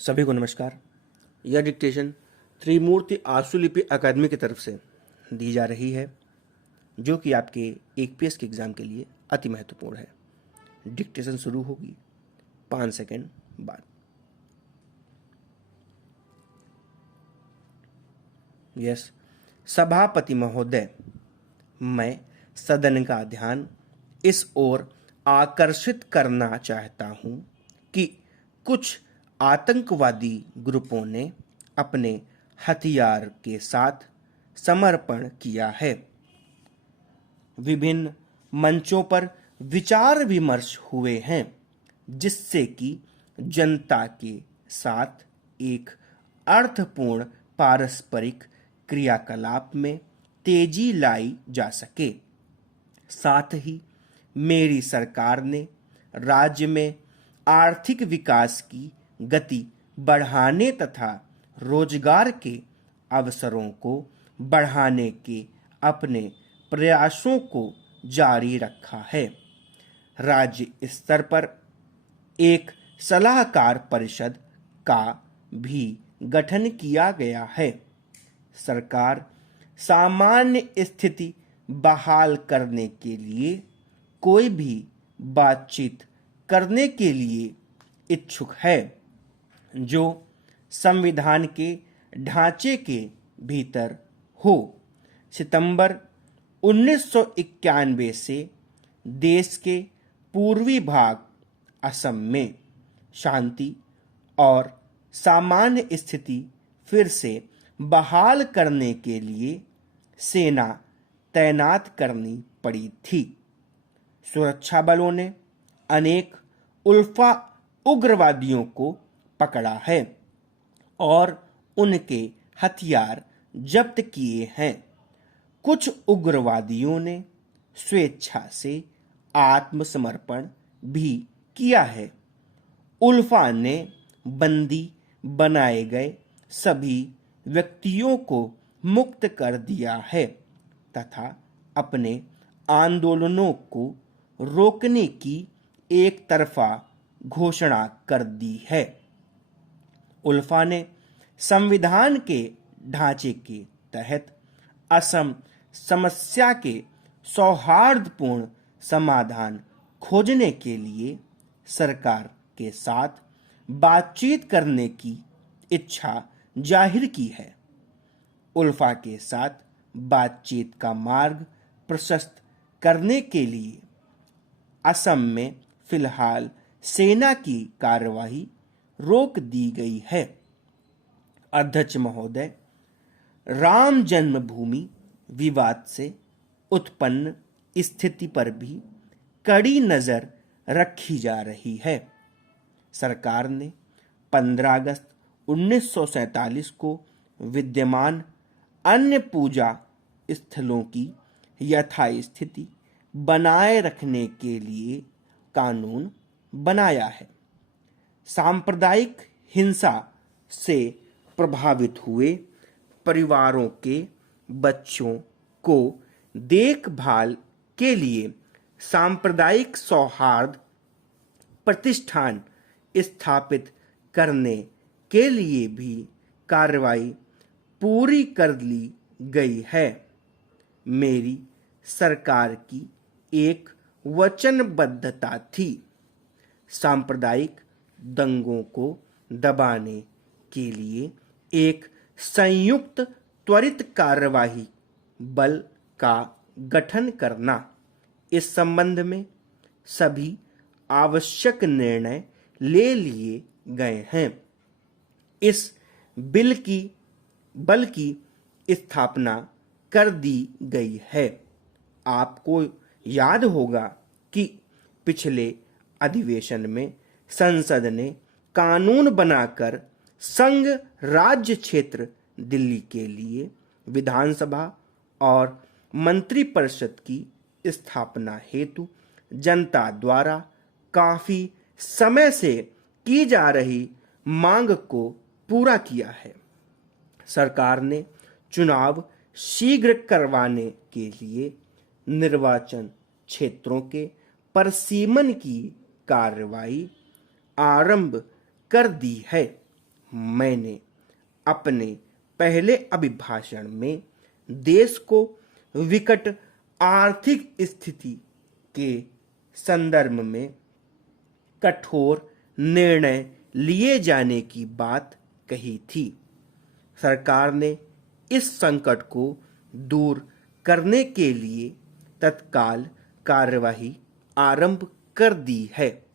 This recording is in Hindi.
सभी को नमस्कार। यह डिक्टेशन त्रिमूर्ति आशुलिपि अकादमी की तरफ से दी जा रही है, जो कि आपके एक पीएस के एग्ज़ाम के लिए अति महत्वपूर्ण है। डिक्टेशन शुरू होगी 5 सेकंड बाद। यस। सभापति महोदय, मैं सदन का ध्यान इस ओर आकर्षित करना चाहता हूं कि कुछ आतंकवादी ग्रुपों ने अपने हथियार के साथ समर्पण किया है। विभिन्न मंचों पर विचार विमर्श हुए हैं, जिससे कि जनता के साथ एक अर्थपूर्ण पारस्परिक क्रियाकलाप में तेजी लाई जा सके। साथ ही मेरी सरकार ने राज्य में आर्थिक विकास की गति बढ़ाने तथा रोजगार के अवसरों को बढ़ाने के अपने प्रयासों को जारी रखा है। राज्य स्तर पर एक सलाहकार परिषद का भी गठन किया गया है। सरकार सामान्य स्थिति बहाल करने के लिए कोई भी बातचीत करने के लिए इच्छुक है, जो संविधान के ढांचे के भीतर हो। सितंबर 1991 से देश के पूर्वी भाग असम में शांति और सामान्य स्थिति फिर से बहाल करने के लिए सेना तैनात करनी पड़ी थी। सुरक्षा बलों ने अनेक उल्फा उग्रवादियों को पकड़ा है और उनके हथियार जब्त किए हैं। कुछ उग्रवादियों ने स्वेच्छा से आत्मसमर्पण भी किया है। उल्फा ने बंदी बनाए गए सभी व्यक्तियों को मुक्त कर दिया है तथा अपने आंदोलनों को रोकने की एक तरफा घोषणा कर दी है। उल्फा ने संविधान के ढांचे के तहत असम समस्या के सौहार्दपूर्ण समाधान खोजने के लिए सरकार के साथ बातचीत करने की इच्छा जाहिर की है। उल्फा के साथ बातचीत का मार्ग प्रशस्त करने के लिए असम में फिलहाल सेना की कार्यवाही रोक दी गई है। अध्यक्ष महोदय, राम जन्मभूमि विवाद से उत्पन्न स्थिति पर भी कड़ी नजर रखी जा रही है। सरकार ने 15 अगस्त 1947 को विद्यमान अन्य पूजा स्थलों की यथास्थिति बनाए रखने के लिए कानून बनाया है। सांप्रदायिक हिंसा से प्रभावित हुए परिवारों के बच्चों को देखभाल के लिए सांप्रदायिक सौहार्द प्रतिष्ठान स्थापित करने के लिए भी कार्रवाई पूरी कर ली गई है। मेरी सरकार की एक वचनबद्धता थी सांप्रदायिक दंगों को दबाने के लिए एक संयुक्त त्वरित कार्यवाही बल का गठन करना। इस संबंध में सभी आवश्यक निर्णय ले लिए गए हैं। इस बल की स्थापना कर दी गई है। आपको याद होगा कि पिछले अधिवेशन में संसद ने कानून बनाकर संघ राज्य क्षेत्र दिल्ली के लिए विधानसभा और मंत्रिपरिषद की स्थापना हेतु जनता द्वारा काफी समय से की जा रही मांग को पूरा किया है। सरकार ने चुनाव शीघ्र करवाने के लिए निर्वाचन क्षेत्रों के परसीमन की कार्रवाई आरंभ कर दी है। मैंने अपने पहले अभिभाषण में देश को विकट आर्थिक स्थिति के संदर्भ में कठोर निर्णय लिए जाने की बात कही थी। सरकार ने इस संकट को दूर करने के लिए तत्काल कार्यवाही आरंभ कर दी है।